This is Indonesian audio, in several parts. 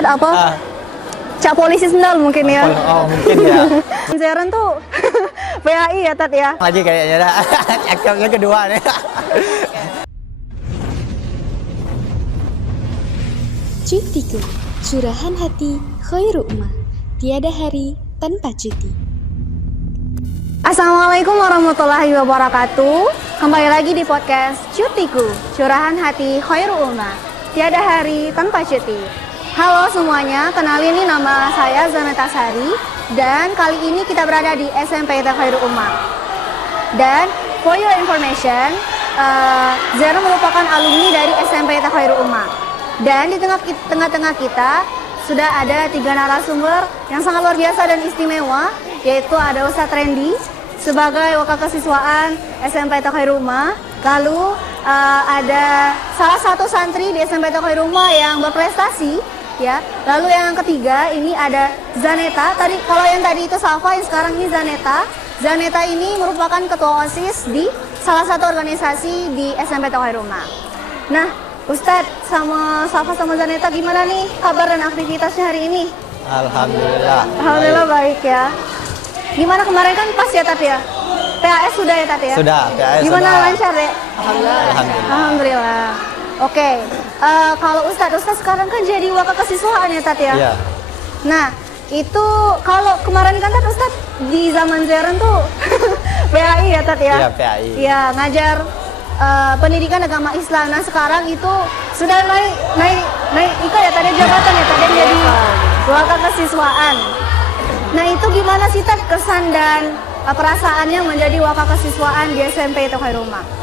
Ustadz apa? Cak polisi sendal mungkin ya. Oh, mungkin ya. Zeren tuh PAI ya Tat ya. Lagi kayaknya dah. Cakapnya kedua nih. Cutiku, curahan hati khairu ummah. Tiada hari tanpa cuti. Assalamualaikum warahmatullahi wabarakatuh. Kembali lagi di podcast Cutiku, curahan hati khairu ummah. Tiada hari tanpa cuti. Halo semuanya, kenalin nih nama saya Zaneta Sari dan kali ini kita berada di SMP Khairu Ummah. Dan for your information, Zero merupakan alumni dari SMP Khairu Ummah. Dan di tengah-tengah kita sudah ada 3 narasumber yang sangat luar biasa dan istimewa, yaitu ada Ustadz Randy sebagai wakil kesiswaan SMP Khairu Ummah. Lalu ada salah satu santri di SMP Khairu Ummah yang berprestasi. Ya, lalu yang ketiga ini ada Zaneta. Kalau yang tadi itu Safa, yang sekarang ini Zaneta. Zaneta ini merupakan ketua OSIS di salah satu organisasi di SMP Khairu Ummah. Nah, Ustadz sama Safa sama Zaneta gimana nih kabar dan aktivitasnya hari ini? Alhamdulillah. Alhamdulillah baik ya. Gimana kemarin kan pas ya Tat ya? PAS sudah ya Tat ya? Sudah, PAS gimana sudah. lancar ya? Alhamdulillah. Alhamdulillah. Oke, kalau Ustadz sekarang kan jadi wakil kesiswaan ya Tat ya? Iya. Nah, itu kalau kemarin kan Tat Ustadz di zaman Zeren tuh PAI ya Tat ya? Iya, PAI. Iya, ngajar pendidikan agama Islam. Nah, sekarang itu sudah naik ikut ya tadi jabatan ya tadi jadi wakil kesiswaan. Nah, itu gimana sih Tat kesan dan perasaannya menjadi wakil kesiswaan di SMP Khairu Ummah?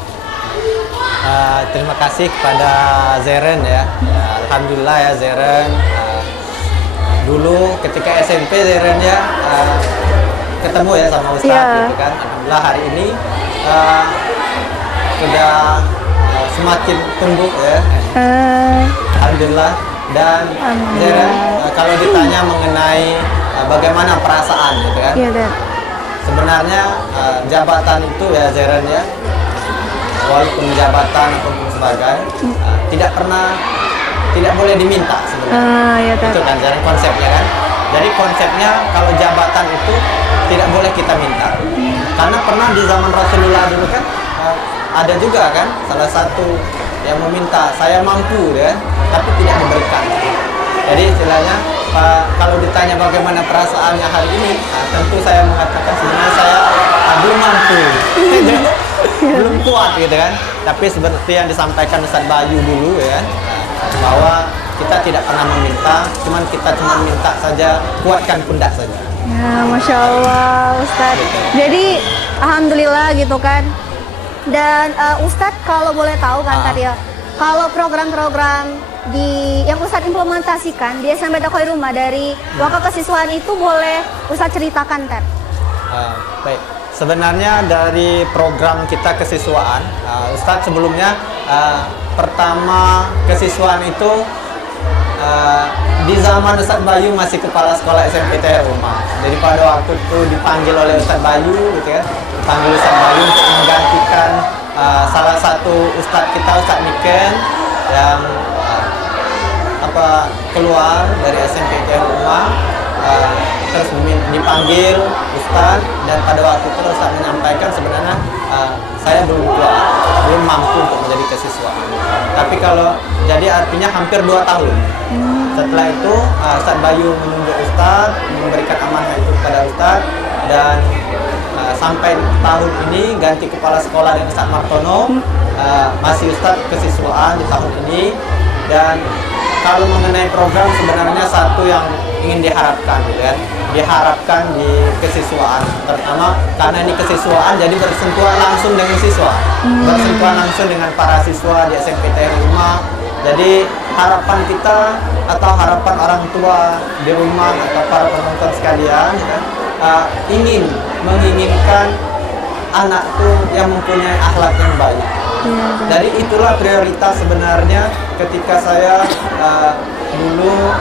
Terima kasih kepada Zeren ya. Alhamdulillah ya Zeren. Dulu ketika SMP Zeren ya ketemu ya sama Ustadz gitu kan. Alhamdulillah hari ini sudah semakin tumbuh ya. Alhamdulillah. Dan Zeren kalau ditanya mengenai bagaimana perasaan gitu kan. Iya, Sebenarnya jabatan itu ya Zeren ya, walaupun jabatan ataupun sebagai tidak boleh diminta sebenarnya. Itu kan jadi konsepnya kan. Jadi konsepnya kalau jabatan itu tidak boleh kita minta. Karena pernah di zaman Rasulullah dulu kan ada juga kan salah satu yang meminta saya mampu ya, tapi tidak memberikan. Jadi istilahnya kalau ditanya bagaimana perasaannya hari ini, tentu saya mengatakan sebenarnya saya belum mampu. Belum kuat gitu kan. Tapi seperti yang disampaikan Ustadz Bayu dulu ya, bahwa kita tidak pernah meminta, kita cuma minta saja kuatkan pundak saja. Ya, Masya Allah Ustadz. Gitu. Jadi Alhamdulillah gitu kan. Dan Ustadz kalau boleh tahu kan tadi ya, kalau program-program yang Ustadz implementasikan di SMP Khairu Ummah dari wakil kesiswaan itu boleh Ustadz ceritakan Tat? Baik. Sebenarnya dari program kita kesiswaan, Ustadz sebelumnya pertama kesiswaan itu di zaman Ustadz Bayu masih kepala sekolah SMP Khairu Ummah. Jadi pada waktu itu dipanggil oleh Ustadz Bayu gitu ya, dipanggil Ustadz Bayu untuk menggantikan salah satu Ustadz kita, Ustadz Niken yang keluar dari SMP Khairu Ummah. Terus dipanggil Ustadz dan pada waktu itu Ustadz menyampaikan sebenarnya saya belum kuat, belum mampu untuk menjadi kesiswaan. Tapi kalau jadi artinya hampir 2 tahun. Setelah itu Ustadz Bayu menunjuk Ustadz, memberikan amanah itu kepada Ustadz dan sampai tahun ini ganti kepala sekolah dengan Ustadz Martono, masih Ustadz kesiswaan di tahun ini. Dan kalau mengenai program sebenarnya satu yang ingin diharapkan gitu ya, diharapkan di kesiswaan terutama karena ini kesiswaan jadi bersentuhan langsung dengan siswa, bersentuhan langsung dengan para siswa di SMP Khairu Ummah. Jadi harapan kita atau harapan orang tua di rumah atau para penonton sekalian ya, menginginkan anakku yang mempunyai akhlak yang baik. Jadi itulah prioritas sebenarnya ketika saya dulu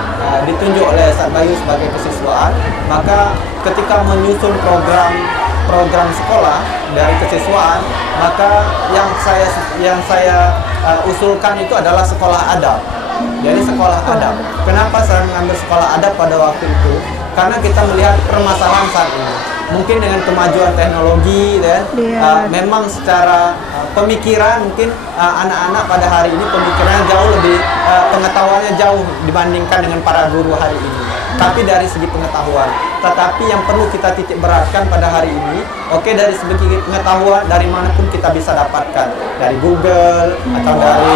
ditunjuk oleh Ustadz Bayu sebagai kesiswaan, maka ketika menyusun program sekolah dari kesiswaan, maka yang saya usulkan itu adalah sekolah adab. Jadi sekolah adab. Kenapa saya mengambil sekolah adab pada waktu itu? Karena kita melihat permasalahan saat ini. Mungkin dengan kemajuan teknologi, dan memang secara pemikiran mungkin anak-anak pada hari ini pemikirannya jauh lebih pengetahuannya jauh dibandingkan dengan para guru hari ini. Tapi dari segi pengetahuan, tetapi yang perlu kita titik beratkan pada hari ini, dari segi pengetahuan dari manapun kita bisa dapatkan, dari Google atau dari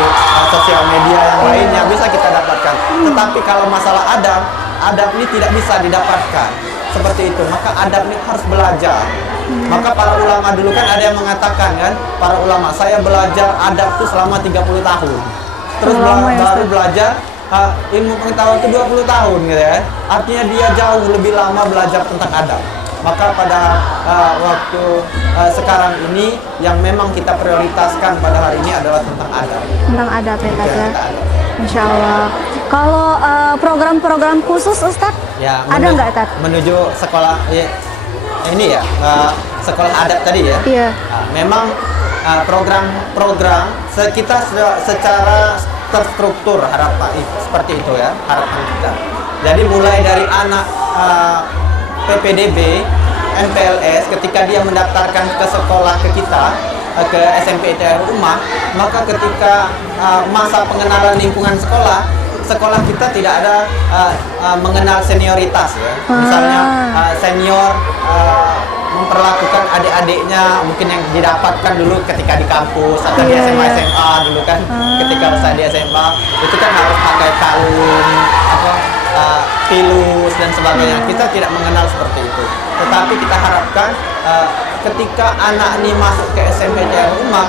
sosial media yang lainnya bisa kita dapatkan. Tetapi kalau masalah adab ini tidak bisa didapatkan seperti itu. Maka adab ini harus belajar. Maka para ulama dulu kan ada yang mengatakan kan, para ulama, saya belajar adab itu selama 30 tahun. Terus baru belajar ilmu pengetahuan itu 20 tahun gitu ya. Artinya dia jauh lebih lama belajar tentang adab. Maka pada waktu sekarang ini yang memang kita prioritaskan pada hari ini adalah tentang adab. Tentang adab ya Tat ya. Insya Allah. Kalau program-program khusus Ustadz, ada nggak Tat? Menuju sekolah ini ya, sekolah adab tadi ya. Iya. Memang program-program kita secara terstruktur harapan seperti itu ya, harapan kita. Jadi mulai dari anak PPDB, MPLS ketika dia mendaftarkan ke sekolah ke kita, ke SMP ITR Rumah, maka ketika masa pengenalan lingkungan sekolah kita tidak ada mengenal senioritas ya. Misalnya senior memperlakukan adik-adiknya mungkin yang didapatkan dulu ketika di kampus atau di SMA dulu kan, ketika saya di SMA itu kan harus pakai kalung pilus dan sebagainya. Kita tidak mengenal seperti itu. Tetapi kita harapkan ketika anak ini masuk ke SMP Rumah,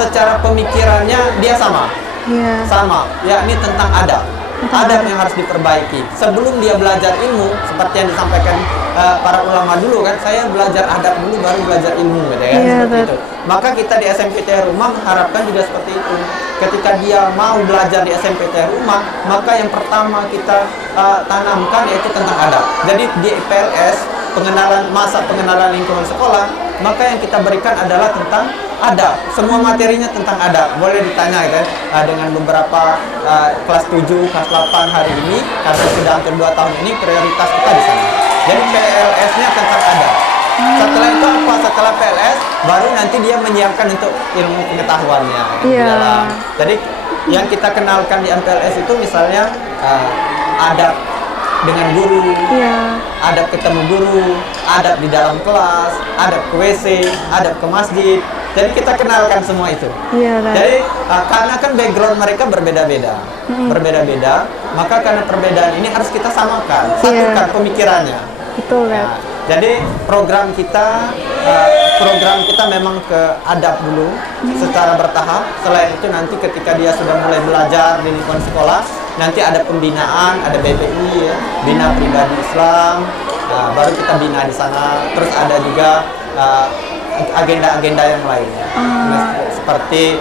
secara pemikirannya dia sama, yakni tentang adab. Adab yang harus diperbaiki. Sebelum dia belajar ilmu, seperti yang disampaikan para ulama dulu kan, saya belajar adab dulu baru belajar ilmu gitu ya, seperti itu. Maka kita di SMP Rumah harapkan juga seperti itu. Ketika dia mau belajar di SMP Rumah, maka yang pertama kita tanamkan yaitu tentang adab. Jadi di PLS, masa pengenalan lingkungan sekolah, maka yang kita berikan adalah tentang adab. Semua materinya tentang adab. Boleh ditanya kan, dengan beberapa kelas 7, kelas 8 hari ini, karena sudah hampir 2 tahun ini prioritas kita di sana. Jadi PLS-nya tentang adab. Setelah itu apa? Setelah PLS baru nanti dia menyiapkan untuk ilmu pengetahuannya di dalam. Jadi yang kita kenalkan di MPLS itu misalnya adab dengan guru, adab ketemu guru, adab di dalam kelas, adab ke WC, adab ke masjid. Jadi kita kenalkan semua itu. Jadi karena kan background mereka berbeda-beda, maka karena perbedaan ini harus kita samakan, satukan pemikirannya. Betul kan? Jadi program kita memang ke adab dulu secara bertahap. Selain itu nanti ketika dia sudah mulai belajar di lingkungan sekolah, nanti ada pembinaan, ada BPI ya, Bina Pribadi Islam, baru kita bina di sana. Terus ada juga agenda-agenda yang lainnya, seperti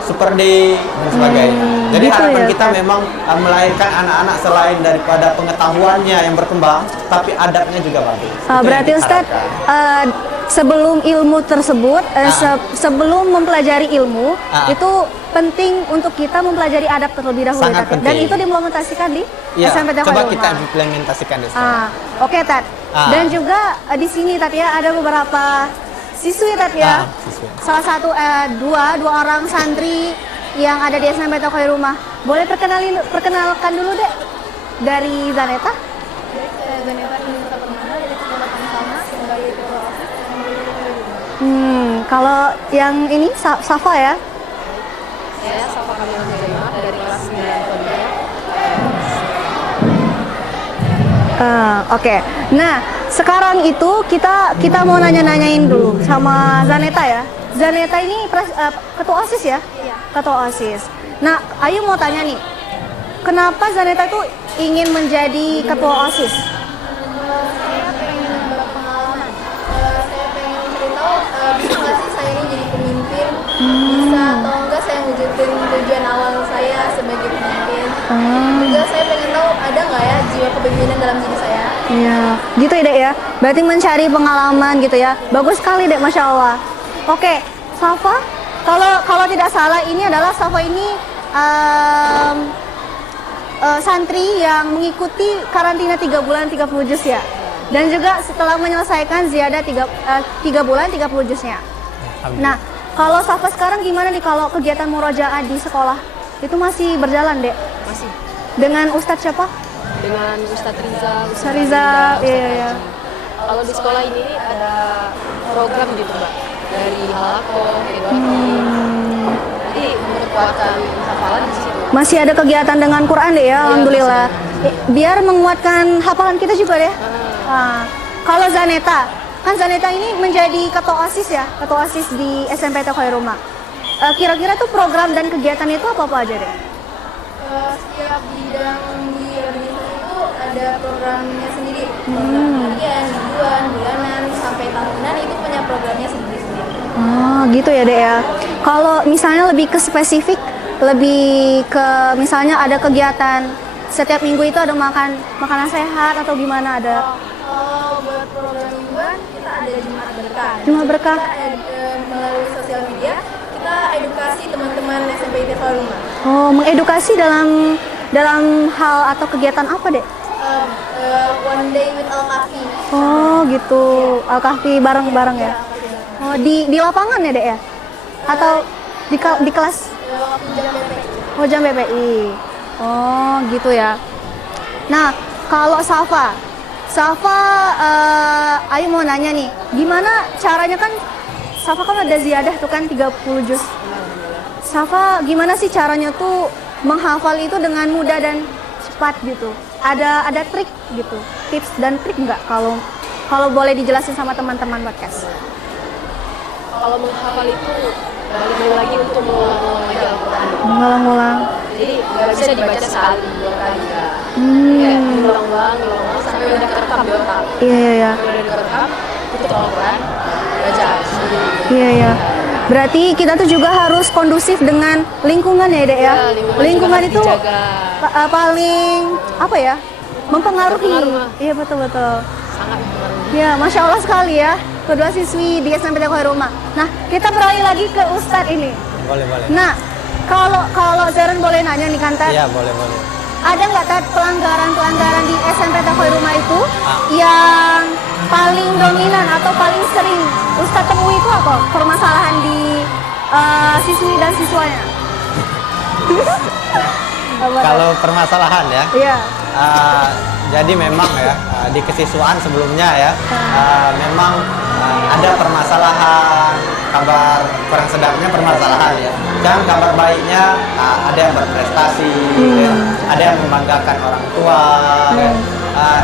Super Day dan sebagainya. Jadi gitu harapan ya, kita memang melahirkan anak-anak selain daripada pengetahuannya yang berkembang, tapi adabnya juga bagus. Berarti Ustadz, sebelum ilmu tersebut, sebelum mempelajari ilmu, itu penting untuk kita mempelajari adab terlebih dahulu. Sangat penting. Dan itu diimplementasikan di SMP Tat. Coba kita implementasikan di sana. Oke Tat. Dan juga di sini Tat ya, ada beberapa siswi Tat ya. Salah satu dua orang santri yang ada di SMP Tat Rumah. Boleh perkenalkan dulu deh dari Zaneta. Zaneta Indonesia Permana dari Kecamatan Sama sebagai ketua OSIS. Kalau yang ini Safa ya? Saya Safa Kamil Zainal dari kelas 9 Oke. Nah, sekarang itu kita mau nanya-nanyain dulu sama Zaneta ya. Zaneta ini ketua OSIS ya? Iya. Ketua OSIS. Nah, Ayu mau tanya nih, kenapa Zaneta itu ingin menjadi ketua OSIS? Saya pengen berpengalaman. Saya pengen cerita bisa nggak sih saya ini jadi pemimpin? Bisa atau enggak saya wujudin tujuan awal saya sebagai pemimpin? Juga saya pengen tahu ada nggak ya jiwa kepemimpinan dalam diri saya? Iya, gitu ya Dek ya. Berarti mencari pengalaman gitu ya. Bagus sekali Dek, Masya Allah. Oke, Safa, kalau tidak salah ini adalah Safa ini santri yang mengikuti karantina 3 bulan 30 juz ya. Dan juga setelah menyelesaikan ziyadah 3 bulan 30 juznya. Nah, kalau Safa sekarang gimana nih kalau kegiatan murojaah di sekolah? Itu masih berjalan, Dek? Masih Dengan Ustadz siapa? dengan Ustadz Riza, Ustadz Riza, iya. Kalau di sekolah ini ada program gitu Mbak, dari Halako, Edwati, jadi memperkuatkan hafalan di situ. Masih ada kegiatan dengan Quran deh ya, alhamdulillah. Biar menguatkan hafalan kita juga deh. Nah, kalau Zaneta, kan Zaneta ini menjadi ketua OSIS ya, ketua OSIS di SMPT Khairul Ummah. Kira-kira tuh program dan kegiatan itu apa aja deh? Setiap bidang di organisasi itu ada programnya sendiri. Program harian, mingguan, bulanan, sampai tahunan itu punya programnya sendiri-sendiri. Oh, gitu ya, Dek ya. Kalau misalnya lebih ke spesifik, lebih ke misalnya ada kegiatan setiap minggu itu ada makanan sehat atau gimana ada? Kalau buat program mingguan kita ada Jumat Berkah. Jumat Berkah. Kita melalui sosial media kita edukasi teman-teman SMPT Khairul Ummah. Oh, mengedukasi dalam hal atau kegiatan apa, Dek? One day with Al-Kahfi. Oh, gitu. Al-Kahfi bareng-bareng ya. Oh, di lapangan ya, Dek ya? Atau di kelas? Waktu jam PPI. Oh, jam PPI. Oh, gitu ya. Nah, kalau Safa, Ayu mau nanya nih, gimana caranya kan Safa kan ada ziyadah tuh kan 30 juz. Safa gimana sih caranya tuh menghafal itu dengan mudah dan cepat gitu? Ada trik gitu, tips dan trik nggak kalau boleh dijelasin sama teman-teman podcast? Kalau menghafal itu balik lagi untuk mengulang lagi Al-Quran. Mengulang-ulang. Jadi nggak bisa dibaca sekali, 2 kali ya. Diulang-ulang sampai udah kerekam di otak. Iya. Udah kerekam, tutup Al-Quran, baca sendiri. Iya. Berarti kita tuh juga harus kondusif dengan lingkungan ya, Dek ya? Lingkungan itu paling apa ya? Mempengaruhi. Iya, betul. Sangat mempengaruhi. Ya, Masya Allah sekali ya. Kedua siswi di SMPT Khairul Ummah. Nah, kita beralih lagi ke Ustadz ini. Boleh. Nah, kalau Zaren boleh nanya nih kan, Tat? Iya, boleh. Ada nggak, Tat, pelanggaran di SMPT Khairul Ummah itu yang paling dominan atau paling sering Ustadz temui itu apa? Permasalahan di siswi dan siswanya? Kalau permasalahan ya, Iya. jadi memang ya di kesiswaan sebelumnya ya memang ada permasalahan, kabar kurang sedapnya permasalahan ya. Dan kabar baiknya ada yang berprestasi, ya, ada yang membanggakan orang tua, ya.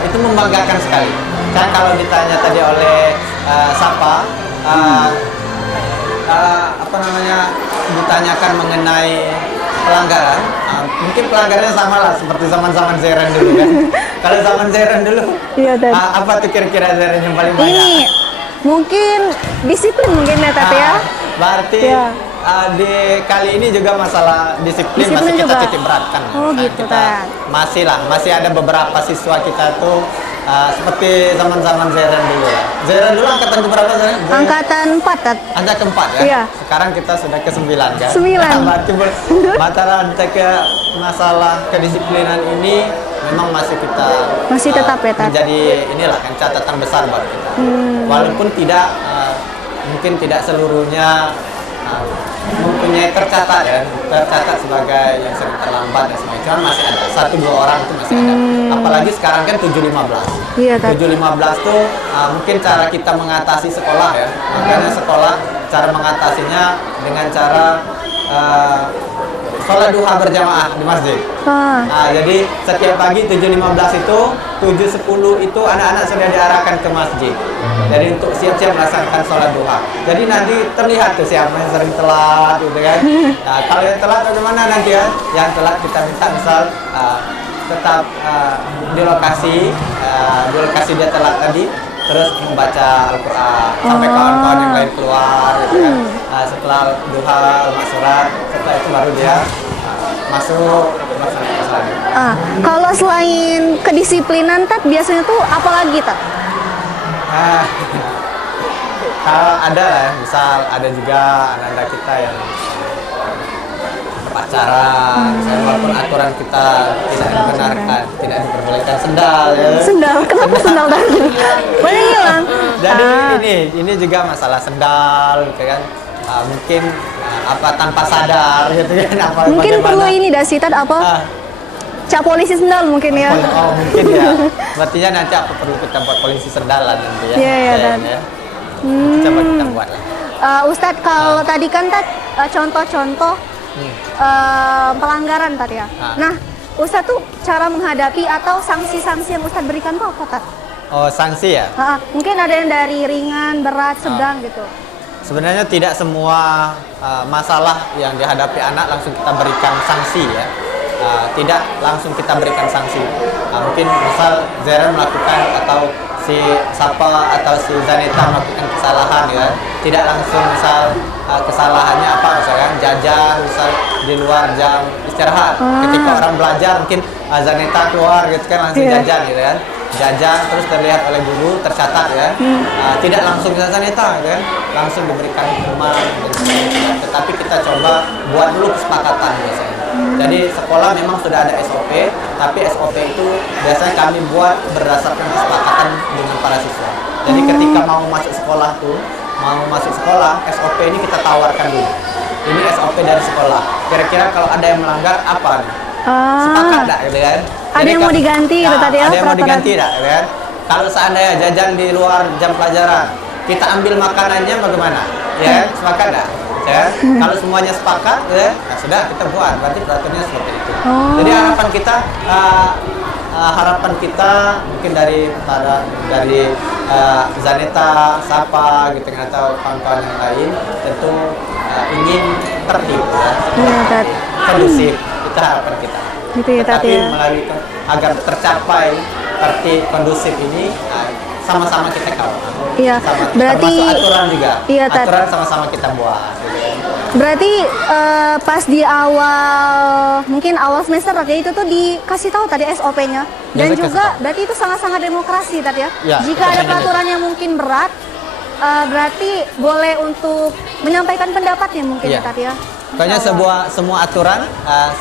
Itu membanggakan sekali. Dan kalau ditanya tadi oleh Safa, ditanyakan mengenai pelanggaran, mungkin pelanggarannya sama lah seperti zaman Zeren dulu kan. Kalau zaman Zeren dulu, apa tuh kira-kira Zeren yang paling banyak? Ini mungkin disiplin mungkin ya, Tat ya. Berarti di kali ini juga masalah disiplin masih kita juga titik beratkan. Oh, gitu, Tat. Masih ada beberapa siswa kita tuh seperti zaman Zeren dulu ya. Zeren dulu angkatan keberapa, Zeren? Angkatan 4, Tat. Angkatan keempat ya? Iya. Sekarang kita sudah ke-9 kan? 9. Berarti masalah kedisiplinan ini memang masih tetap ya, Tat? menjadi inilah kan catatan besar buat kita. Walaupun mungkin tidak seluruhnya mempunyai tercatat sebagai yang sering terlambat dan sebagainya, cuma masih ada 1-2 orang itu masih ada. Apalagi sekarang kan 7-15. Iya, Tat. 7-15 tuh mungkin cara kita mengatasi sekolah ya. Makanya sekolah cara mengatasinya dengan cara sholat duha berjamaah di masjid. Jadi setiap pagi 7.15 itu 7.10 itu anak-anak sudah diarahkan ke masjid. Jadi untuk siap-siap melaksanakan sholat duha. Jadi nanti terlihat tuh siapa yang sering telat gitu kan. Nah, kalau yang telat bagaimana nanti ya? Yang telat kita minta misal tetap di lokasi dia telat tadi, terus membaca Al-Quran sampai kawan-kawan yang lain keluar gitu kan. Setelah duha surat, setelah itu baru dia masuk melaksanakan sholat. Kalau selain kedisiplinan, Tat, biasanya tuh apa lagi, Tat? Kalau ada lah ya, misal ada juga anak-anak kita yang pacaran, walaupun aturan kita tidak dibenarkan, tidak diperbolehkan sendal ya. Sendal, kenapa sendal tadi? Banyak hilang. Jadi ini juga masalah sendal gitu kan. Mungkin apa tanpa sadar gitu kan, apa Mungkin bagaimana. perlu ini dah sitat apa? Ah, Cap polisi sendal mungkin ya. oh mungkin ya. Berartinya nanti aku perlu kita buat polisi sendalan nanti ya. Iya, iya, Sayang, Dan. ya. Coba kita buat lah. Ustadz, kalau tadi kan contoh-contoh pelanggaran tadi ya. Nah, Ustadz tuh cara menghadapi atau sanksi-sanksi yang Ustadz berikan tuh apa, Tat? Oh, sanksi ya? Mungkin ada yang dari ringan, berat, sedang gitu. Sebenarnya tidak semua masalah yang dihadapi anak langsung kita berikan sanksi ya. Tidak langsung kita berikan sanksi. Mungkin misal Zeren melakukan atau si Sapa atau si Zaneta melakukan kesalahan ya. Tidak langsung misal kesalahannya apa misalkan jajan misal di luar jam istirahat. Ketika orang belajar mungkin Zaneta keluar gitu kan langsung jajan gitu kan. Jajan terus terlihat oleh guru tercatat ya. Tidak langsung bisa Zaneta gitu kan. Langsung diberikan hukuman dan sebagainya. Tetapi kita coba buat dulu kesepakatan biasanya. Jadi sekolah memang sudah ada SOP, tapi SOP itu biasanya kami buat berdasarkan kesepakatan dengan para siswa. Jadi ketika mau masuk sekolah, SOP ini kita tawarkan dulu. Ini SOP dari sekolah. Kira-kira kalau ada yang melanggar apa nih? Sepakat enggak gitu kan? Ada yang mau diganti gitu tadi ya? Ada yang mau peraturan. diganti enggak gitu kan? Kalau seandainya jajan di luar jam pelajaran, kita ambil makanannya bagaimana? Ya, sepakat enggak? Ya, kalau semuanya sepakat, ya sudah kita buat. Berarti peraturannya seperti itu. Jadi harapan kita mungkin dari Zaneta, Sapa, gitu kan atau kawan-kawan yang lain tentu ingin tertib, ya, kondusif. Itu harapan kita. Gitu ya, Tat, Tapi ya. melalui agar tercapai tertib kondusif ini sama-sama kita kawal. Iya, berarti termasuk aturan juga. Iya, Tat. Aturan sama-sama kita buat. Gitu kan. Berarti pas di mungkin awal semester tadi itu tuh dikasih tahu tadi SOP-nya dan Biasa juga kasih tahu. berarti itu sangat-sangat demokrasi tadi ya. Ya, Jika kita ada pengen peraturan yang mungkin berat, berarti boleh untuk menyampaikan pendapatnya mungkin Iya. ya tadi ya. Pokoknya semua aturan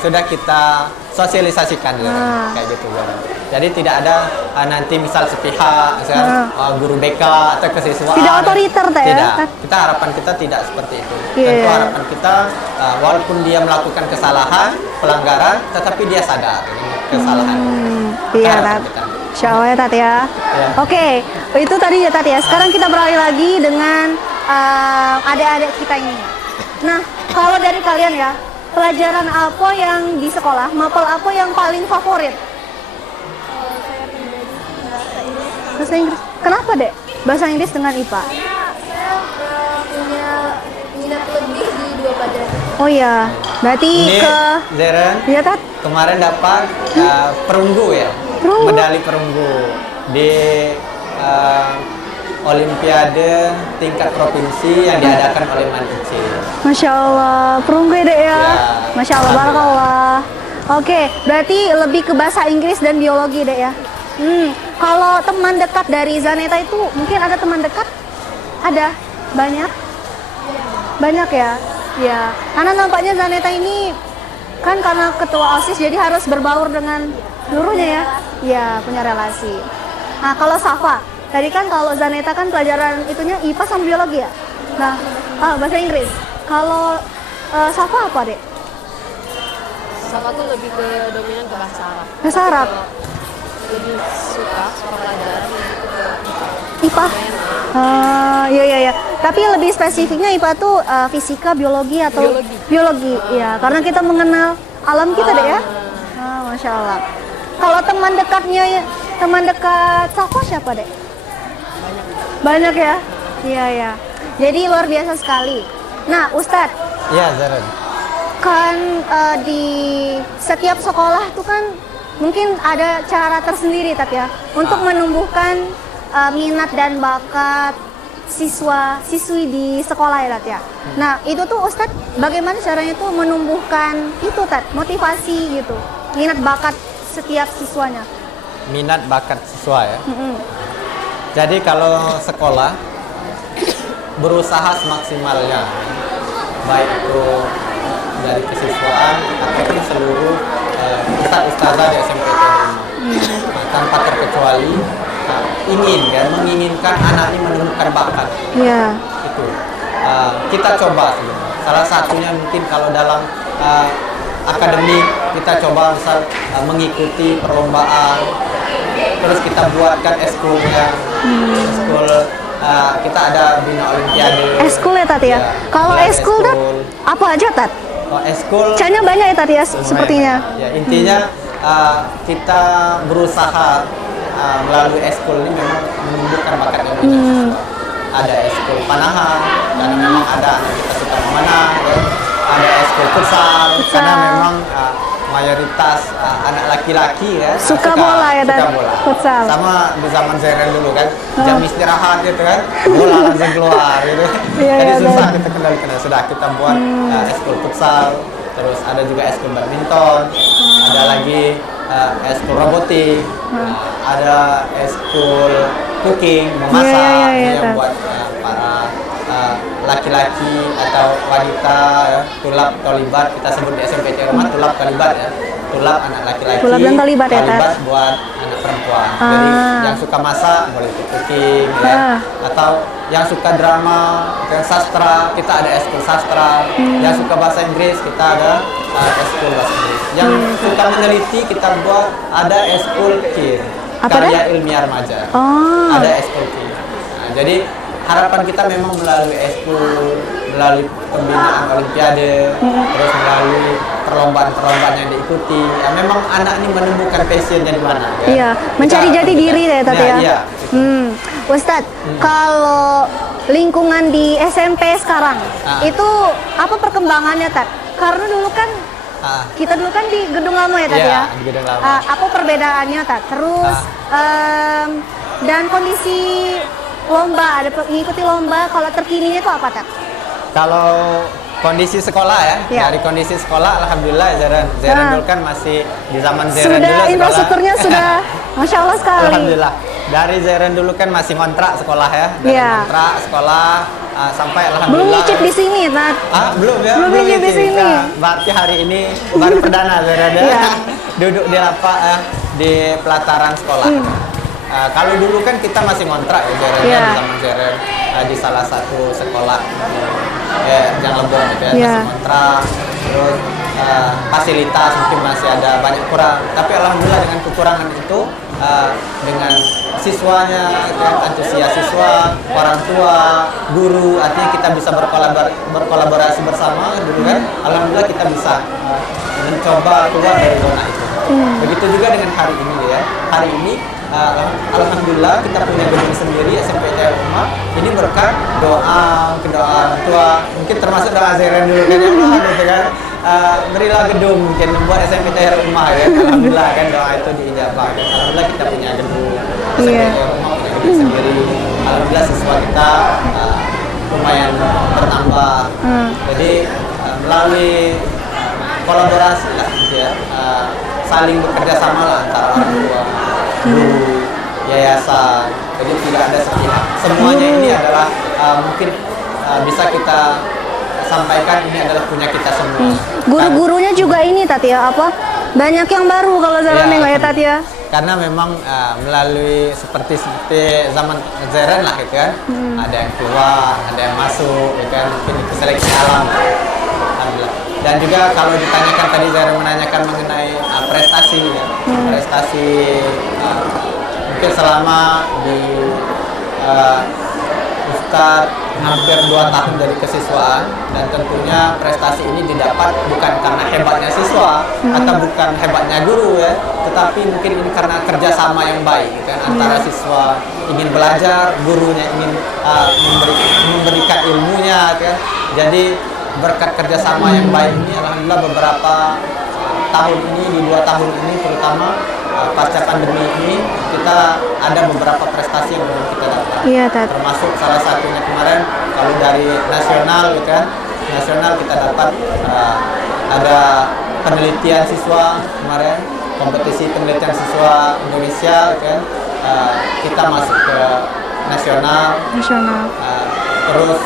sudah kita sosialisasikan gitu, kayak gitu kan. Jadi tidak ada nanti misal sepihak, misalnya guru BK atau kesiswaan. Tidak otoriter, Teh, ya? Tidak. Kita harapan kita tidak seperti itu. Iya. Tentu harapan kita walaupun dia melakukan kesalahan, pelanggaran, tetapi dia sadar dengan kesalahan. Iya, Harapan Tat. kita. Insya Allah ya, Tat ya. Iya. Oke, itu tadi ya, Tat ya. Sekarang kita beralih lagi dengan adik-adik kita ini. Nah, kalau dari kalian ya, pelajaran apa yang di sekolah, mapel apa yang paling favorit? Bahasa Inggris. Kenapa, Dek? Bahasa Inggris dengan IPA? Saya punya minat lebih di dua pelajaran. Oh iya, berarti Ini Zeren Iya, Tat? kemarin dapat perunggu ya, Perunggu? medali perunggu di Olimpiade tingkat provinsi yang diadakan oleh Manduci. Masya Allah, perunggu ya, Dek ya? Ya, Masya Allah, barakallah. Oke, berarti lebih ke bahasa Inggris dan biologi, Dek ya? Kalau teman dekat dari Zaneta itu, mungkin ada teman dekat? Ada? Banyak? Banyak ya? Ya, karena nampaknya Zaneta ini kan karena ketua OSIS jadi harus berbaur dengan gurunya ya? Ya, punya relasi. Nah, kalau Safa, tadi kan kalau Zaneta kan pelajaran itunya IPA sama biologi ya? Nah, bahasa Inggris. Kalau Safa apa, Dek? Sama tuh lebih ke dominan ke bahasa Arab. Bahasa Arab? Lebih suka pelajaran lebih ke IPA? Iya, iya, iya. Tapi lebih spesifiknya IPA tuh fisika, biologi atau? Biologi, iya. Karena kita mengenal alam kita, Dek ya? Masya Allah. Kalau teman dekat Safa siapa, Dek? Banyak ya? Iya, iya. Jadi luar biasa sekali. Nah, Ustadz, Iya, Zeren. kan di setiap sekolah tuh kan mungkin ada cara tersendiri Tat ya untuk menumbuhkan minat dan bakat siswa-siswi di sekolah ya Tat ya. Nah, itu tuh Ustadz bagaimana caranya tuh menumbuhkan itu Tat, motivasi gitu, minat bakat setiap siswanya. Minat bakat siswa ya. Jadi kalau sekolah berusaha semaksimalnya, baik itu dari kesiswaan ataupun seluruh ustaz-ustazah di SMP Rumah. Tanpa terkecuali menginginkan anaknya menemukan bakat. Iya. Itu kita coba sebenarnya. Salah satunya mungkin kalau dalam akademik kita coba misal mengikuti perlombaan, terus kita buatkan eskulnya, eskul kita ada bina olimpiade. Eskul ya Tat ya. Kalau Ya, eskul Tat apa aja Tat? Oh, eskul Caranya banyak ya Tat ya sepertinya. ya, intinya kita berusaha melalui eskul ini memang menumbuhkan bakatnya banyak siswa. Ada eskul panahan karena memang ada anak kita suka memanah, ya. Ada eskul futsal karena memang mayoritas anak laki-laki ya Suka bola ya, suka Dan? bola. Futsal. Sama di zaman Zeren dulu kan, jam istirahat gitu kan, bola langsung keluar gitu. Iya, Jadi iya, susah Dan. kita kendalikan. Sudah kita buat eskul futsal, terus ada juga eskul badminton, ada lagi eskul robotik, ada eskul cooking, memasak, Iya, iya, yang Dan. buat para laki-laki atau wanita ya, tulab tolibat, kita sebut di SMP Rumah tulab tolibat ya, tulab anak laki-laki, Tulab dan tolibat ya, Tat? tolibat buat anak perempuan. Jadi yang suka masak boleh ikut cooking ya, atau yang suka drama, yang sastra kita ada eskul sastra, yang suka bahasa Inggris kita ada eskul bahasa Inggris, yang suka meneliti kita buat ada eskul KIR, Apa karya ilmiah remaja. Oh. Ada eskul KIR. Nah, jadi harapan kita memang melalui eskul, melalui pembinaan olimpiade, terus melalui perlombaan-perlombaan yang diikuti, ya memang anak ini menemukan passionnya di mana. Ya. Iya, mencari jati diri ya Tat ya. Iya. Ustadz, kalau lingkungan di SMP sekarang itu apa perkembangannya Tat? Karena dulu kan kita dulu kan di gedung lama ya Tat Iya, ya. di gedung lama. Apa perbedaannya Tat? Terus dan kondisi lomba, ada mengikuti lomba, kalau terkininya itu apa Tat? Kalau kondisi sekolah ya, Iya. dari kondisi sekolah alhamdulillah Zeren dulu kan masih di zaman Zeren Sudah dulu infrastrukturnya sudah Masya Allah sekali. Alhamdulillah. Dari Zeren dulu kan masih ngontrak sekolah ya. Dari Iya. ngontrak sekolah sampai Belum alhamdulillah. nyicip di sini Tat. Belum ya. Belum nyicip di nyicip. sini. Nah, berarti hari ini baru perdana Zeren ya. Iya. Duduk di lapak di pelataran sekolah. Kalau dulu kan kita masih ngontrak ya Zeren Iya. di zaman Zeren di salah satu sekolah yang Lebong gitu ya, Iya. masih ngontrak, terus fasilitas mungkin masih ada banyak kurang, tapi alhamdulillah dengan kekurangan itu dengan siswanya kan, antusias siswa, orang tua, guru, artinya kita bisa berkolaborasi bersama dulu kan, alhamdulillah kita bisa mencoba keluar dari zona itu. Begitu juga dengan hari ini ya, hari ini alhamdulillah kita punya gedung sendiri SMP Rumah. Ini berkat doa orang tua, mungkin termasuk doa Zeren dulu kan ya Allah gitu kan. Berilah gedung mungkin membuat SMP Rumah ya. Alhamdulillah kan doa itu diijabah. Alhamdulillah kita punya gedung SMP Rumah, punya gedung sendiri. Alhamdulillah siswa kita lumayan bertambah. Jadi melalui kolaborasi lah gitu ya, saling bekerja sama lah antara orang tua, guru, yayasan. Jadi tidak ada sepihak. Semuanya ini adalah mungkin bisa kita sampaikan ini adalah punya kita semua. Guru-gurunya juga ini Tat ya, apa? Banyak yang baru kalau Zeren Ya, ya Tat ya. Karena memang melalui seperti zaman Zeren lah gitu kan, ada yang keluar, ada yang masuk, gitu kan, mungkin itu seleksi alam. Alhamdulillah. Dan juga kalau ditanyakan tadi Zeren menanyakan mengenai prestasi, ya. Prestasi mungkin selama di Ustadz hampir 2 tahun dari kesiswaan, dan tentunya prestasi ini didapat bukan karena hebatnya siswa atau bukan hebatnya guru ya, tetapi mungkin ini karena kerjasama yang baik kan, antara siswa ingin belajar, gurunya ingin memberikan ilmunya kan. Jadi berkat kerjasama yang baik ini alhamdulillah beberapa tahun ini, di 2 tahun ini terutama pasca pandemi ini, kita ada beberapa prestasi yang belum kita dapat. Iya Tat. Termasuk salah satunya kemarin kalau dari nasional gitu kan, nasional kita dapat ada penelitian siswa kemarin, kompetisi penelitian siswa Indonesia gitu kan, kita masuk ke nasional. Nasional. Terus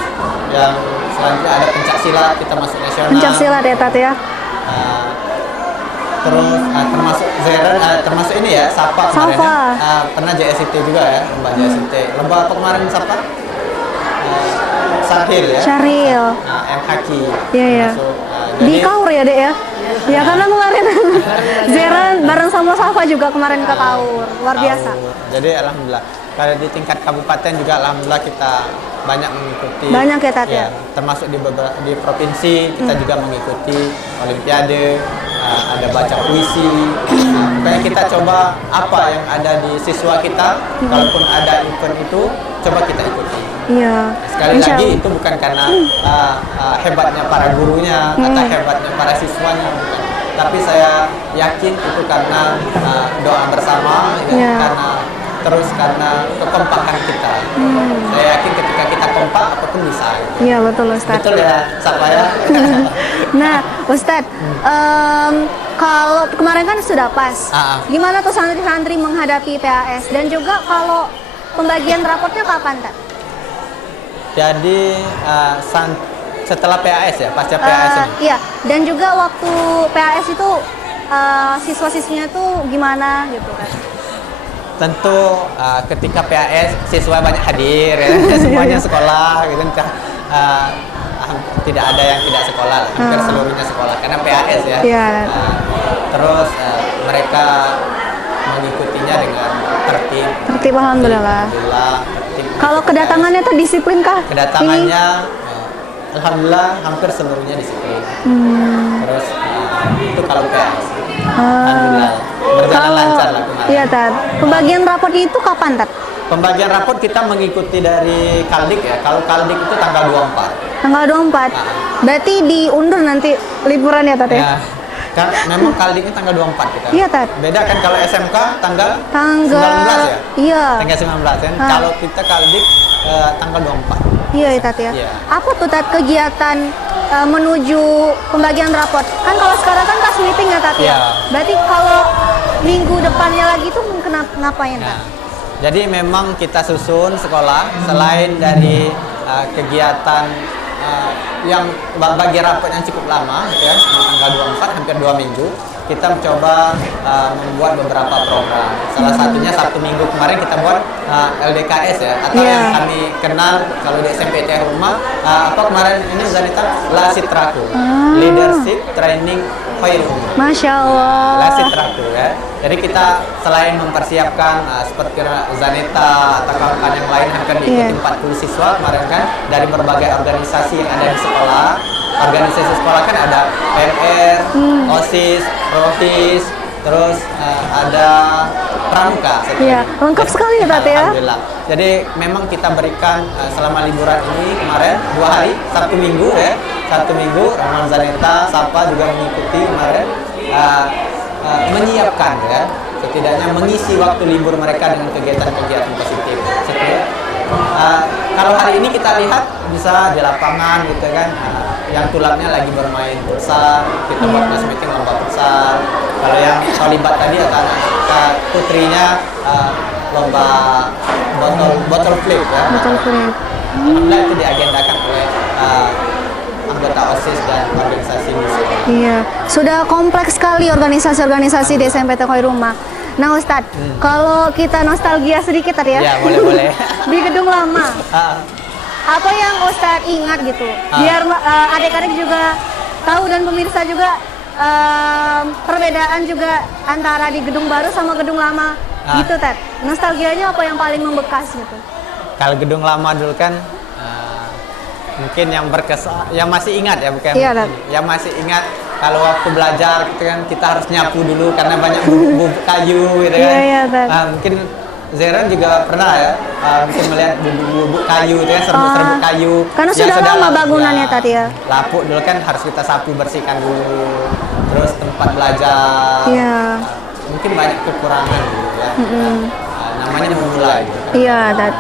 yang selanjutnya ada pencak silat, kita masuk nasional. Pencak silat ya Tat ya. Terus termasuk Zeren, termasuk ini ya, Sapa kemarin Sapa. ya. Pernah JSIT juga ya, lomba JSIT. Lomba apa kemarin Sapa? Sahil ya. Syaril. M-Haki. Iya, iya. Masuk, Di Kaur ya Dek ya? Ya karena kemarin Zeren bareng sama Safa juga kemarin ke Kaur. Luar biasa. Jadi alhamdulillah. Kalau di tingkat kabupaten juga alhamdulillah kita banyak mengikuti. Banyak ya, Tat, ya? Termasuk di provinsi kita juga mengikuti olimpiade, ada baca puisi. Kayak kita coba apa yang ada di siswa kita, kalaupun ada event itu coba kita ikuti. Iya. Sekali lagi itu bukan karena hebatnya para gurunya atau hebatnya para siswanya, bukan. Tapi saya yakin itu karena doa bersama, Iya. karena kekompakan kita. Saya yakin ketika kita kompak apapun bisa. Iya betul Ustadz. Betul ya, Sapa ya. Nah Ustadz, kalau kemarin kan sudah pas, gimana tuh santri-santri menghadapi PAS dan juga kalau pembagian raportnya kapan Tat? Jadi setelah PAS ya, pasca PAS ini. Iya, dan juga waktu PAS itu siswa-siswinya tuh gimana gitu kan? Tentu ketika PAS siswa banyak hadir ya, semuanya sekolah gitu kan. Tidak ada yang tidak sekolah, hampir seluruhnya sekolah karena PAS ya. Iya. Terus mereka mengikutinya dengan tertib. Tertib alhamdulillah. Tertib. Kalau kedatangannya tuh disiplin kah? Kedatangannya alhamdulillah hampir seluruhnya disiplin. Terus itu kalau PAS. Alhamdulillah berjalan lancar lah kemarin. Iya Tat. Pembagian raport itu kapan Tat? Pembagian raport kita mengikuti dari Kaldik ya. Kalau Kaldik itu tanggal 24. Tanggal 24. Berarti diundur nanti liburan ya Tat ya? Ya. Kan memang Kaldiknya tanggal 24 kita. Iya Tat. Beda kan kalau SMK tanggal 19 ya? Iya. Tanggal 19 kan. Kalau kita Kaldik tanggal 24. Iya ya Tat ya. Iya. Apa tuh Tat kegiatan menuju pembagian raport? Kan kalau sekarang kan pas meeting ya Tat ya. Iya. Berarti kalau minggu depannya lagi tuh ngapain Tat? Nah, jadi memang kita susun sekolah selain dari kegiatan yang bagi rapot yang cukup lama gitu ya, di tanggal 24 hampir 2 minggu kita mencoba membuat beberapa program. Salah satunya Sabtu Minggu kemarin kita buat LDKS ya, atau yang kami kenal kalau di SMP TH Rumah apa kemarin ini Zanita Lasitraku, Leadership Training Khairul. Masya Allah. Lasitraku ya. Jadi kita selain mempersiapkan seperti Zaneta atau kawan-kawan yang lain akan diikuti 40 siswa kemarin kan dari berbagai organisasi yang ada di sekolah. Organisasi sekolah kan ada PNR, OSIS, ROHIS, terus ada Pramuka. Iya, lengkap sekali ya Tat ya. Alhamdulillah. Jadi memang kita berikan selama liburan ini kemarin 2 hari, Sabtu Minggu ya. Sabtu Minggu Rahman Zaneta, Sapa juga mengikuti kemarin menyiapkan ya, setidaknya mengisi waktu libur mereka dengan kegiatan-kegiatan positif. Kalau hari ini kita lihat bisa di lapangan gitu kan, yang tulapnya lagi bermain futsal, kita buat class meeting lomba futsal. Kalau yang solibat tadi anak putrinya lomba bottle flip ya. Bottle flip. Alhamdulillah itu diagendakan oleh anggota OSIS dan organisasi musik. Iya, sudah kompleks sekali organisasi-organisasi di SMP Khairul Rumah. Nah Ustadz, kalau kita nostalgia sedikit tadi ya, Ya boleh. di gedung lama, apa yang Ustadz ingat gitu, biar adik-adik juga tahu dan pemirsa juga perbedaan juga antara di gedung baru sama gedung lama gitu Tat. Nostalgianya apa yang paling membekas gitu? Kalau gedung lama dulu kan mungkin yang berkesan, yang masih ingat ya, bukan Iya, yang masih ingat kalau waktu belajar gitu kan kita harus nyapu dulu karena banyak bubuk kayu gitu kan. Iya, mungkin Zeren juga pernah ya mungkin melihat bubuk kayu gitu kan, serbuk-serbuk kayu. Karena sudah lama bangunannya tadi ya. Lapuk dulu kan harus kita sapu bersihkan dulu. Terus tempat belajar. Iya. Mungkin banyak kekurangan gitu ya. Namanya memulai gitu kan. Iya, Tat.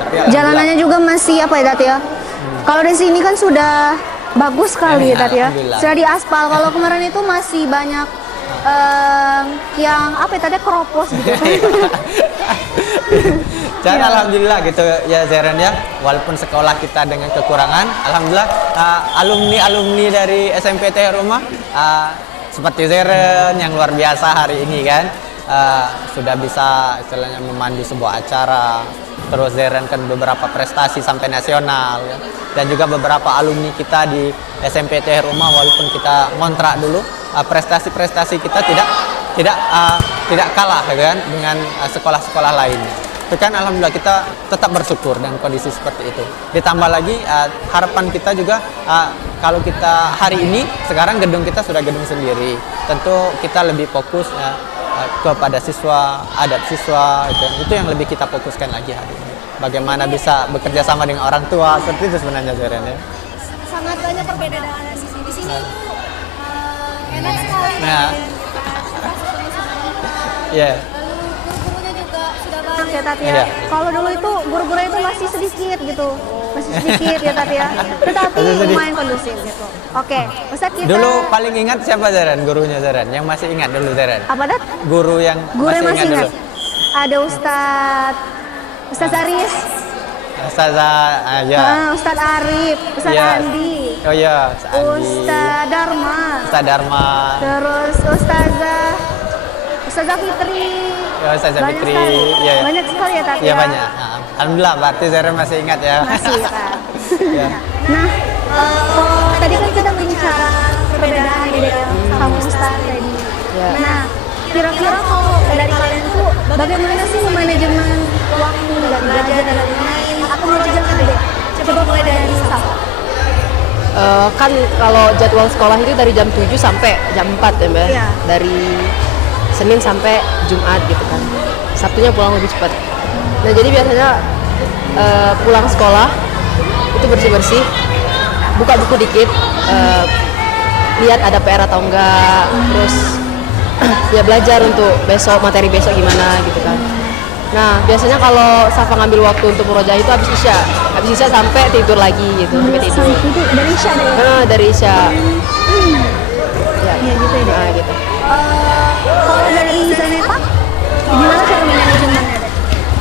Tapi Jalanannya juga masih apa ya Tat ya? Kalau di sini kan sudah bagus sekali ya Tat ya. Sudah diaspal. Kalau kemarin itu masih banyak yang apa ya tadi keropos gitu. Dan alhamdulillah gitu ya Zeren ya, walaupun sekolah kita dengan kekurangan, alhamdulillah alumni dari SMP TH Rumah seperti Zeren yang luar biasa hari ini kan, sudah bisa istilahnya memandu sebuah acara. Terus Zeren kan beberapa prestasi sampai nasional ya. Dan juga beberapa alumni kita di SMP TH Rumah, walaupun kita ngontrak dulu, prestasi-prestasi kita tidak kalah kan dengan sekolah-sekolah lainnya. Itu kan alhamdulillah kita tetap bersyukur dengan kondisi seperti itu. Ditambah lagi harapan kita juga kalau kita hari ini sekarang gedung kita sudah gedung sendiri. Tentu kita lebih fokus kepada siswa, adab siswa itu yang lebih kita fokuskan lagi hari ini. Bagaimana bisa bekerja sama dengan orang tua, seperti itu sebenarnya Zeren ya. Sangat banyak perbedaan di sini. Di sini enak sekali. Nah. Iya. Lalu guru-gurunya juga sudah banyak. Ya Tat ya. Iya. Kalau dulu itu guru-guru itu masih sedikit gitu. Masih sedikit ya Tat ya. Tetapi Masih sedikit. lumayan kondusif gitu. Oke, Ustadz kita Dulu paling ingat siapa Zeren? Gurunya Zeren? Yang masih ingat dulu Zeren? apa Dat? Guru yang Guru yang masih ingat. dulu. Ada Ustadz Aris, Ustazah ya. Ustadz Arif, Ustadz Iya. Andi, Oh iya, Andi. Ustadz Dharma, Ustaz Dharma. terus Ustazah Fitri. Ya, Ustazah Banyak Fitri. sekali. Iya, iya. Banyak sekali ya Tat Iya ya. banyak. Nah, alhamdulillah berarti Zeren masih ingat ya. Masih ya Tat. Ya. Nah, tadi kan kita bicara perbedaan ide sama Ustadz tadi. Ya. Nah, kira-kira kalau dari kalian itu bagaimana sih memanajemen waktu dan belajar dan lain-lain? Aku mau jajan deh. Coba mulai dari Safa. Kan kalau jadwal sekolah itu dari jam 7 sampai jam 4 ya Mbak. Iya. Dari Senin sampai Jumat gitu kan. Sabtunya pulang lebih cepat. Nah jadi biasanya pulang sekolah itu bersih-bersih, buka buku dikit, lihat ada PR atau enggak, terus ya belajar untuk besok, materi besok gimana gitu kan. Nah biasanya kalau Safa ngambil waktu untuk murojaah itu habis Isya sampai tidur lagi gitu, sampai tidur. Itu dari Isya deh. Nah, dari Isya. Ya, Iya gitu ya. nah, gitu. Kalau dari Zaneta, gimana cara manajemennya deh?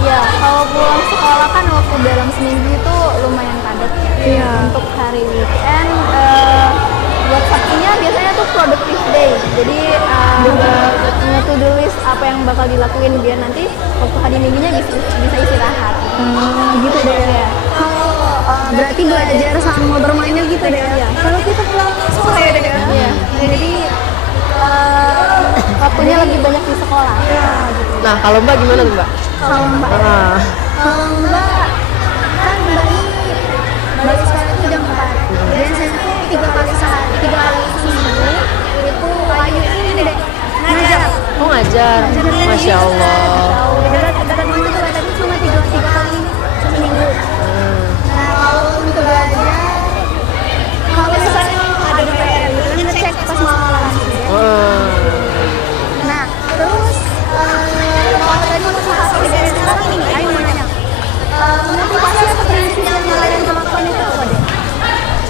Ya, kalau pulang sekolah kan waktu dalam seminggu itu lumayan padat ya. Iya. Untuk hari weekend, buat Sabtunya biasanya tuh productive day. Jadi nge-to-do list apa yang bakal dilakuin biar nanti waktu hari minggunya bisa istirahat. Gitu deh ya. Kalau berarti belajar sama bermainnya gitu deh ya. Kalau kita pulang sekolah ya deh. Iya. Jadi waktunya lebih banyak di sekolah. Nah, kalau Mbak gimana tuh Mbak? Kalau Mbak, Ah, kalau Mbak kan Mbak ini balik sekolah itu jam 4. Biasanya tuh 3 kali sehari, 3 kali seminggu itu Ayu ini deh ngajar. oh ngajar. Masya Allah. Dekat rumah tuh katanya cuma 3 kali seminggu. Nah kalau untuk belajar, kalau misalnya ada PR gitu kan ngecek pas malam. Ah, Nah terus kalau tadi masalah perbedaan sekarang ini, Ayu mau nanya. Motivasi atau prinsip yang kalian terapkan itu apa deh?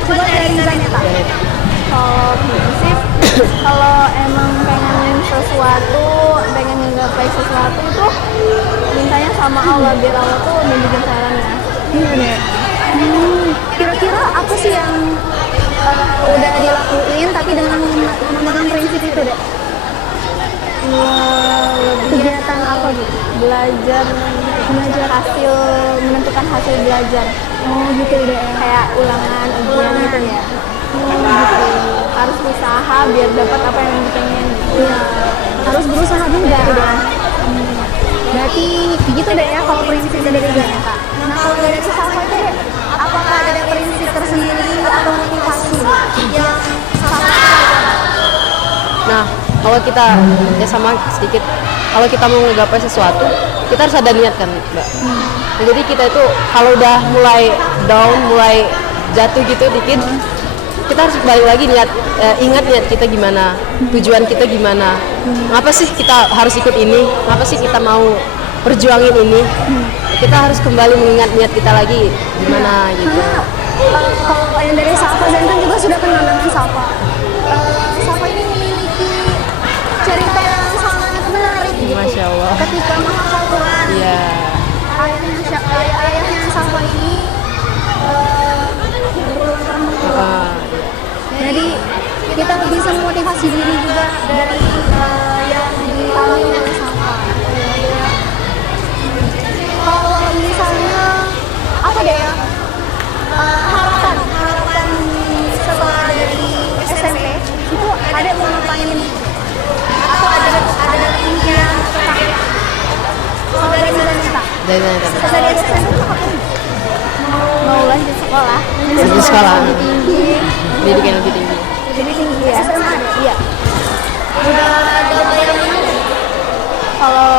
Coba dari Zaneta. Kalau prinsip, kalau emang pengen sesuatu, pengen menggapai sesuatu itu mintanya sama Allah biar Allah tuh nunjukin caranya. Iya deh. Kira-kira apa sih yang udah dilakuin tapi dengan memegang prinsip itu deh? Kegiatan apa gitu? Belajar hasil, menentukan hasil belajar. Oh gitu deh. Kayak ulangan, ujian gitu ya. Gitu. Harus usaha biar dapat apa yang dipengen. Iya. Harus berusaha juga deh. Berarti gitu deh ya kalau prinsip dari Zaneta. Nah kalau dari Safa itu deh, apakah ada prinsip tersendiri atau motivasi yang Safa nah, kalau kita ya sama sedikit, kalau kita mau menggapai sesuatu, kita harus ada niat kan, Mbak. Nah, jadi kita itu kalau udah mulai down, mulai jatuh gitu dikit, kita harus balik lagi ingat niat kita gimana, tujuan kita gimana, ngapa sih kita harus ikut ini, ngapa sih kita mau perjuangin ini, kita harus kembali mengingat niat kita lagi gimana gitu. kalau yang dari Safa dan kan juga sudah kenal dengan Safa. Safa ini memiliki cerita yang sangat menarik gitu. Masya Allah. Ketika menghafal Quran, Iya. ayahnya Safa ini belum pernah pulang. Jadi kita bisa memotivasi diri juga dari yang dialami oleh Safa. Kalau misalnya apa deh ya, harapan setelah dari SMP itu ada mau ngapain atau ada impian kalau dari Zaneta? Dari SMP itu apa? Mau lanjut sekolah, Lanjut sekolah. lebih tinggi, Pendidikan lebih tinggi. lebih tinggi ya. SMA ada? Iya. Udah ada bayangan? Kalau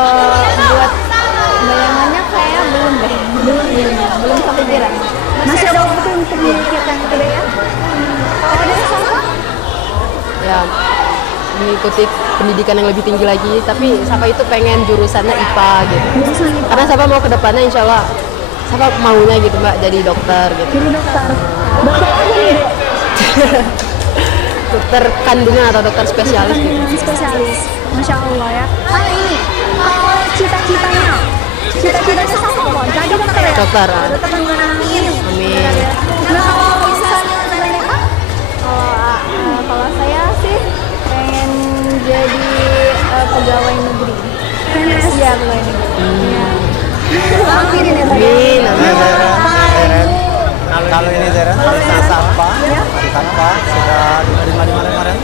buat bayangannya kayak belum deh, belum kepikiran. Masih ada waktu untuk memikirkan itu deh ya. Kalau dari Safa? Ya, mengikuti pendidikan yang lebih tinggi lagi, tapi Safa itu pengen jurusannya IPA gitu. Jurusan IPA. Karena Safa mau ke depannya insya Allah Safa maunya gitu Mbak, jadi dokter gitu. Jadi dokter. Dokter apa nih dek? Dokter kandungan atau dokter spesialis gitu. Spesialis. Masya Allah ya. Ini kalau cita-citanya Safa apa? Jadi dokter ya? Dokter. Dokter kandungan. Amin. Amin. Nah kalau misalnya Zaneta? Kalau saya sih pengen jadi pegawai negeri. PNS. Iya, pegawai negeri. Iya. Amin ini tadi. Amin. Nah, Zeren, kalau ini Zeren, bisa Safa sudah diterima di mana kemarin?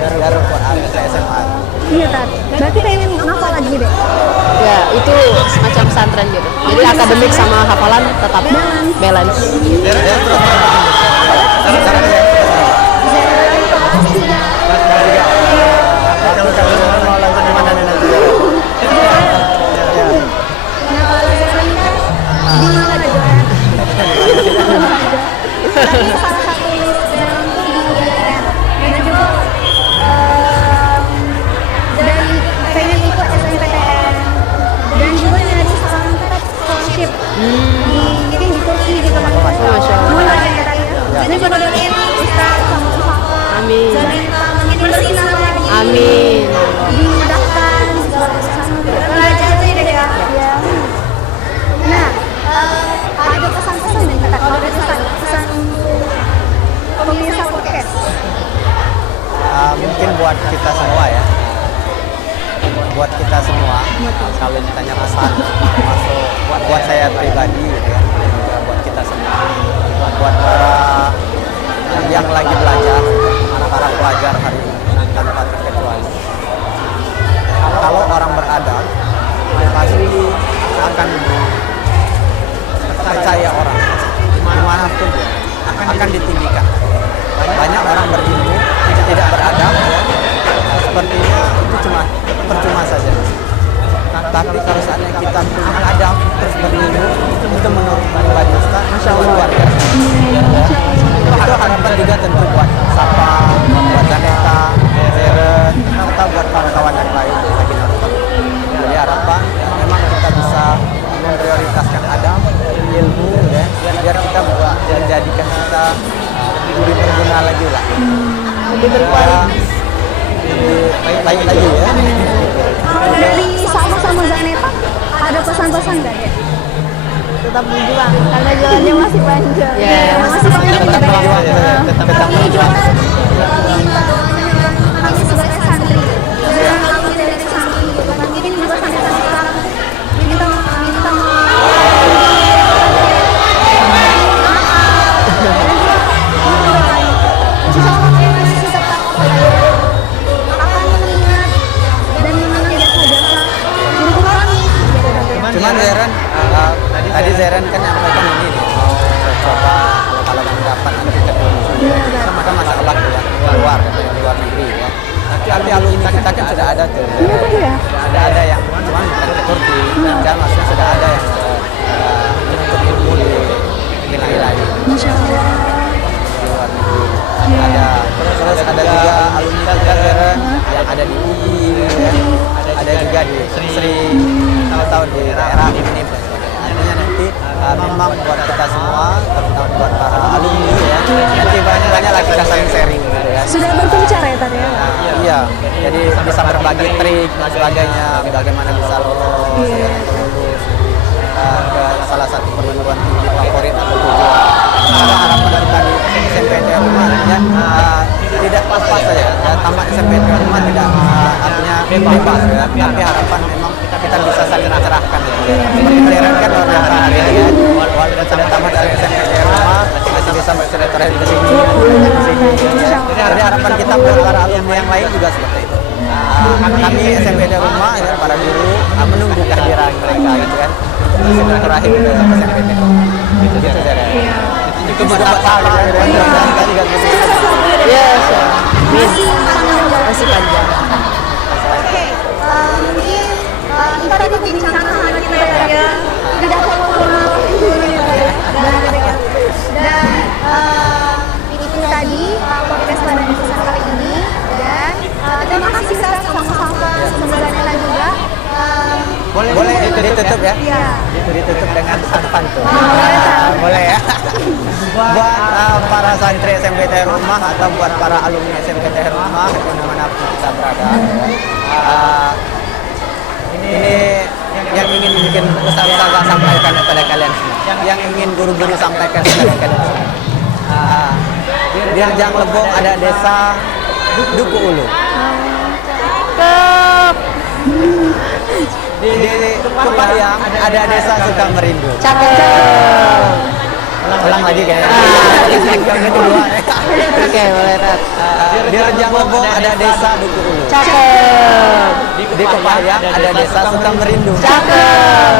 Dari Quran ke SMA. Iya Tat. Berarti pengen ngafal lagi deh. Ya, itu semacam pesantren gitu. Jadi akademik sama hafalan tetap balance. Zeren terus sekarang ya. Kalau mau lanjut di mana nih nanti? Nah kalau Zaneta di mana aja? Tadi salah satu list Zaneta itu di UGM dan juga dari pengen ikut SNPTN dan juga nyari sekarang tetap scholarship di Turki di tempat Masya Allah. Mohon doain ya tadi ya. Dan juga doain Ustaz sama Safa. Amin. Zaneta makin bersinar lagi. Amin. Dimudahkan segala urusan belajar sih deh ya. Iya. Nah, ada pesan-pesan nih kata kalau ada pesan pemirsa podcast. Mungkin buat kita semua ya, buat kita semua kalau ditanya pesan masuk buat saya pribadi gitu ya, dan juga buat kita semua, buat para yang lagi belajar, para pelajar hari ini tanpa terkecuali, kalau orang beradab pasti akan percaya orang dimanapun dia akan ditinggikan. Banyak orang berilmu tidak beradab ya, sepertinya itu cuma percuma saja. Tapi kalau saatnya kita punya adab terus berilmu, itu menurut pribadi Ustaz, Masya Allah luar biasa. Ya. Itu harapan juga tentu buat Safa, buat Zaneta, Zeren, atau buat kawan-kawan yang lain yang lagi nonton. Jadi harapan memang kita bisa memprioritaskan adab, ilmu ya, biar kita buat menjadikan kita lebih berguna lagi lah. Lebih berkualitas. Lebih baik lagi ya. Kalau dari Safa sama Zaneta ada pesan-pesan nggak ya? Tetap berjuang karena jalannya masih panjang. Ya, Masih banyak Tetap juga berjuang ya. ya. Tetap Kami juga berjuang. minta doanya dengan kami sebagai santri. Dan kami dari santri juga kan mungkin juga santri-santri sekarang minta Insya Allah kami masih tetap akan mengingat dan mengenang jasa-jasa guru kami. Cuman Zeren, tadi Zeren kan nyampaikan ini nih, mau coba kalau mendapat tiket lulus. Maka masalah keluar atau yang luar negeri ya. Tapi alumni kita kan sudah ada tuh. Iya tadi ya. Sudah ada yang cuman bukan ke Turki, dan maksudnya sudah ada yang menuntut ilmu di lain-lain. Masya Allah. Di luar negeri. Ada terus ada juga alumni kita Zeren yang ada di UI, ya. Ada juga di Sri atau di daerah ini. Artinya nanti memang buat kita semua, terutama buat para alumni ya, nanti banyak lagi kita saling sharing gitu ya. Sudah berbicara ya tadi ya. Iya, jadi bisa berbagi trik dan sebagainya, bagaimana bisa lolos, lulus. perguruan tinggi favorit atau tujuan. Ada harapan dari SMPTN Rumah ya, tidak pas-pas saja. Tamat SMPTN Rumah tidak artinya bebas ya, tapi harapan memang kita bisa saling cerahkan ya. Seperti kalian kan luar biasa hari ini ya, walaupun sudah tamat dari SMPTN Rumah masih bisa bersilaturahmi ke sini. Jadi harapan kita buat para alumni yang lain juga seperti itu. Kami SMPTN Rumah ya, para guru menunggu kehadiran mereka gitu kan. Silaturahim ke SMPTN. Gitu saja. Itu buat apa gitu kan. Kita juga gitu. Yes. Masih panjang. Oke, mungkin itu tadi perbincangan hangat kita ya. Tidak formal dan itu tadi podcast pada episode kali ini dan terima kasih kita sama-sama sebenarnya juga. Boleh ditutup ya? Iya. Itu ditutup dengan pantun. Boleh ya? Buat para santri SMPTN Rumah atau buat para alumni SMPTN Rumah dimanapun kita berada. Ini yang ingin bikin pesan saya sampaikan kepada kalian semua. Yang ingin guru-guru sampaikan kepada kalian semua. Di Rejang Lebong ada desa Duku Ulu. Di Kepayang ada desa Sukamerindu. Ulang lagi kayaknya. Oke, boleh Rat. Di Rejang Lebong ada desa Duku Ulu. Cakep. Di Kepayang ada desa Sukamerindu. Cakep.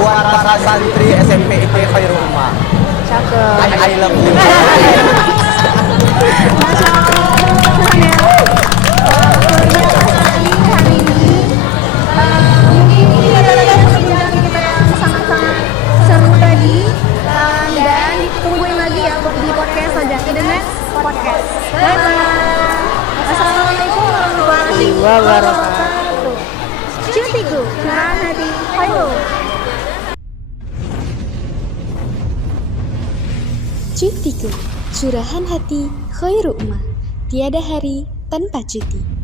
Buat para santri SMP IP Khairul Ummah. Cakep. I love you. Mungkin ini adalah perbincangan kita yang sangat-sangat seru tadi dan tungguin lagi ya di podcast saja di the next podcast. Bye bye. Assalamualaikum warahmatullahi wabarakatuh. Cutiku, curahan hati, ayo. Cutiku, curahan hati Khairul Ummah. Tiada hari tanpa cuti.